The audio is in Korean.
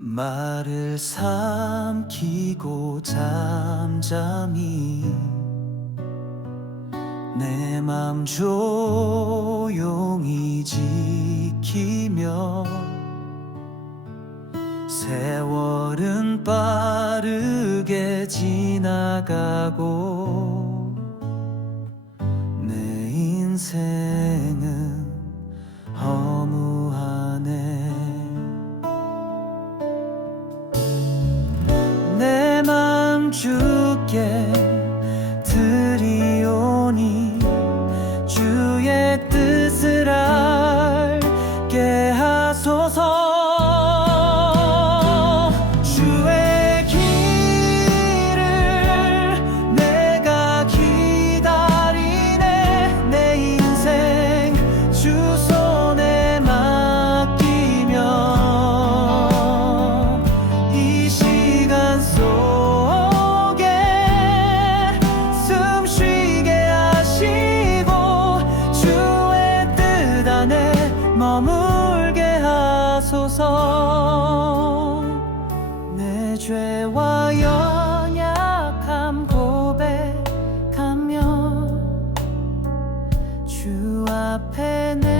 말을 삼키고 잠잠히 내 맘 조용히 지키며 세월은 빠르게 지나가고 내 인생은 주께 울게 하소서. 내 죄와 연약함 고백하며 주 앞에 내